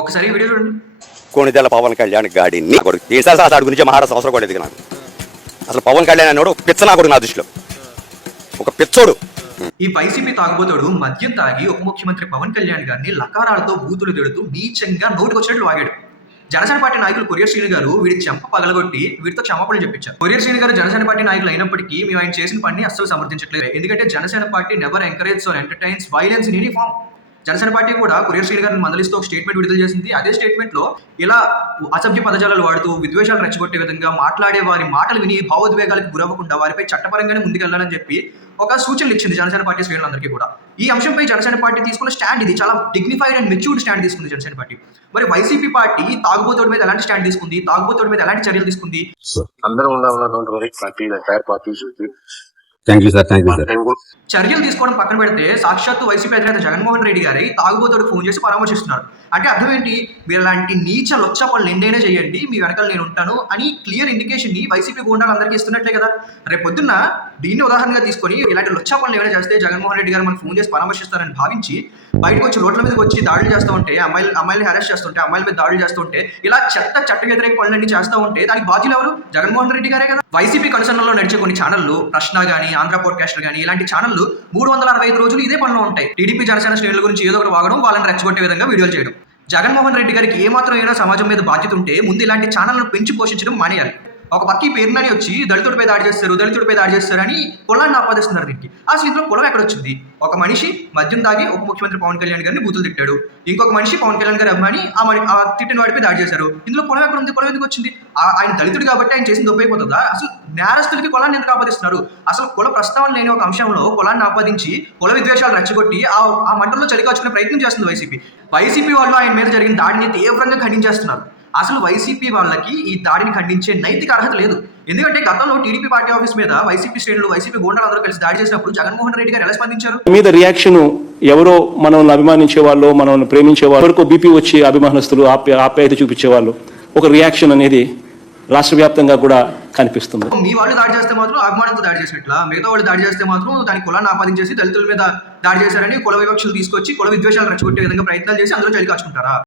ఒకసారి వీడియో చూడండి. కొణిదెల పవన్ కళ్యాణ్ గాడిని కొడుకు. దేశాలు సార్ దాడి గురించి మహారాష్ట్ర అవసరం కూడా నాకు. అసలు పవన్ కళ్యాణ్ అన్నాడు ఒక పిచ్చ నా కొడుకు నా దృష్టిలో. ఒక పిచ్చోడు. ఈ వైసీపీ తాగుబోతాడు మద్యం తాగి ఉప ముఖ్యమంత్రి పవన్ కళ్యాణ్ గారిని లకారాలతో బూతులు తిడుతూ నీచంగా నోటికొచ్చినట్లు వాగాడు. జనసేన పార్టీ నాయకులు కొరియర్ శ్రీని గారు వీడి చెంప పగలగొట్టి వీటితో క్షమాపణలు చెప్పించారు. కొరియర్ శ్రీని గారు జనసేన పార్టీ నాయకులు అయినప్పటికీ మేము ఆయన చేసిన పని అస్సలు సమర్థించట్లేదు. ఎందుకంటే Janasena party never encourage or entertains violence in any form Janasena party కూడా కొరియర్ శ్రీ గారిని మందలిస్తూ ఒక స్టేట్మెంట్ విడుదల చేసింది. అదే స్టేట్మెంట్లో ఇలా అసభ్య పదజాలాలు వాడుతూ విద్వేషాలు రెచ్చగొట్టే విధంగా మాట్లాడే వారి మాటలు విని భావోద్వేగాలకు గురవ్వకుండా వారిపై చట్టపరంగానే ముందుకెళ్ళాలని చెప్పి ఒక సూచనలు ఇచ్చింది జనసేన పార్టీ శ్రేణులందరికీ కూడా. ఈ అంశంపై జనసేన పార్టీ తీసుకున్న స్టాండ్ ఇది చాలా డిగ్నిఫైడ్ అండ్ మెచ్యూర్డ్ స్టాండ్ తీసుకుంది జనసేన పార్టీ. మరి వైసీపీ పార్టీ తాగుబోతోడి మీద ఎలాంటి స్టాండ్ తీసుకుంది? తాగుబోతోడి మీద ఎలాంటి చర్యలు తీసుకుంది? అందరం party thank you sir thank you sir చర్యలు తీసుకోవడం పక్కన పెడితే సాక్షాత్తు వైసీపీ అధినేత జగన్మోహన్ రెడ్డి గారి తాగుబోతోడు ఫోన్ చేసి పరామర్శిస్తున్నారు. అంటే అర్థం ఏంటి? మీరు ఇలాంటి నీచ లొచ్చ పనులు ఎన్నైనా చేయండి మీ వెనకాల నేను ఉంటాను అని క్లియర్ ఇండికేషన్ని వైసీపీ గుండాలు అందరికీ ఇస్తున్నట్లే కదా. రేపు పొద్దున్న దీన్ని ఉదాహరణగా తీసుకొని ఇలాంటి లొచ్చ పనులు ఏమైనా చేస్తే జగన్మోహన్ రెడ్డి గారు మనకు ఫోన్ చేసి పరామర్శిస్తారని భావించి బయటకు వచ్చి రోడ్ల మీదకి వచ్చి దాడులు చేస్తూ ఉంటే అమ్మాయిలు అమ్మాయిలు హెరాస్ చేస్తుంటే అమ్మాయిల మీద దాడులు చేస్తుంటే ఇలా చెత్త చట్ట వ్యతిరేక పనులన్నీ చేస్తూ ఉంటే దానికి బాధ్యులు ఎవరు? జగన్మోహన్ రెడ్డి గారే కదా. వైసీపీ కనుసన్నలో నడిచే కొన్ని ఛానళ్ళు ప్రశ్న గానీ ఆంధ్ర పోడ్కాస్టర్ కానీ ఇలాంటి ఛానళ్ళు మూడు వందల అరవై ఐదు రోజులు ఇదే పనిలో ఉంటాయి. టీడీపీ జనసేన శ్రేణుల గురించి ఏదో ఒకటి వాగడం వాళ్ళని రెచ్చగొట్టే విధంగా వీడియోలు చేయడం. జగన్మోహన్ రెడ్డి గారికి ఏమాత్రం అయినా సమాజం మీద బాధ్యత ఉంటే ముందు ఇలాంటి ఛానళ్ళను పెంచి పోషించడం మానేయాలి. ఒక పక్కి ఈ పేరునని వచ్చి దళితుడిపై దాడి చేస్తారు దళితుడిపై దాడి చేస్తారని కులాన్ని ఆపాదిస్తున్నారు దీనికి. అసలు ఇందులో కులం ఎక్కడ వచ్చింది ఒక మనిషి మద్యం దాగి ఉప ముఖ్యమంత్రి పవన్ కళ్యాణ్ గారిని బూతులు తిట్టాడు. ఇంకొక మనిషి పవన్ కళ్యాణ్ గారి అభిమాని ఆ మని ఆ తిట్టిన వాడిపై దాడి చేశారు. ఇందులో కులం ఎక్కడ ఉంది కులం ఎందుకు వచ్చింది? ఆయన దళితుడు కాబట్టి ఆయన చేసింది ఒప్పైపోతుందా అసలు నేరస్తులకి కులాన్ని ఎందుకు ఆపాదిస్తున్నారు? అసలు కుల ప్రస్తావన లేని ఒక అంశంలో కులాన్ని ఆపాదించి కుల విద్వేషాలు రచ్చగొట్టి ఆ ఆ మంటల్లో చలికాచుకునే ప్రయత్నం చేస్తుంది వైసీపీ. వైసీపీ వాళ్ళు ఆయన మీద జరిగిన దాడిని తీవ్రంగా ఖండించేస్తున్నారు. అసలు వైసీపీ వాళ్ళకి ఈ దాడిని ఖండించే నైతిక అర్హత లేదు. ఎందుకంటే గతంలో టీడీపీ పార్టీ ఆఫీస్ మీద వైసీపీ శ్రేణులు వైసీపీ గోండాలు అందరూ కలిసి దాడి చేసినప్పుడు జగన్మోహన్ రెడ్డి గారు ఎలా స్పందించారు? మీద రియాక్షన్ ఎవరో మనల్ని అభిమానించే వాళ్ళు మనల్ని ప్రేమించే వాళ్ళు వరకు బీపీ వచ్చి అభిమానస్తులు ఆప్య ఆప్యాయత చూపించే వాళ్ళు ఒక రియాక్షన్ అనేది రాష్ట్ర వ్యాప్తంగా కూడా కనిపిస్తుంది. మీ వాళ్ళు దాడి చేస్తే మాత్రం అభిమానంతో దాడి చేసినట్ల? మిగతా వాళ్ళు దాడి చేస్తే మాత్రం దాని కులాన్ని ఆపాదించేసి దళితుల మీద దాడి చేశారని కుల వివక్షలు తీసుకొచ్చి కుల విద్వేషాలు రెచ్చగొట్టే విధంగా ప్రయత్నాలు చేసి అందులో చలి కాచుకుంటారా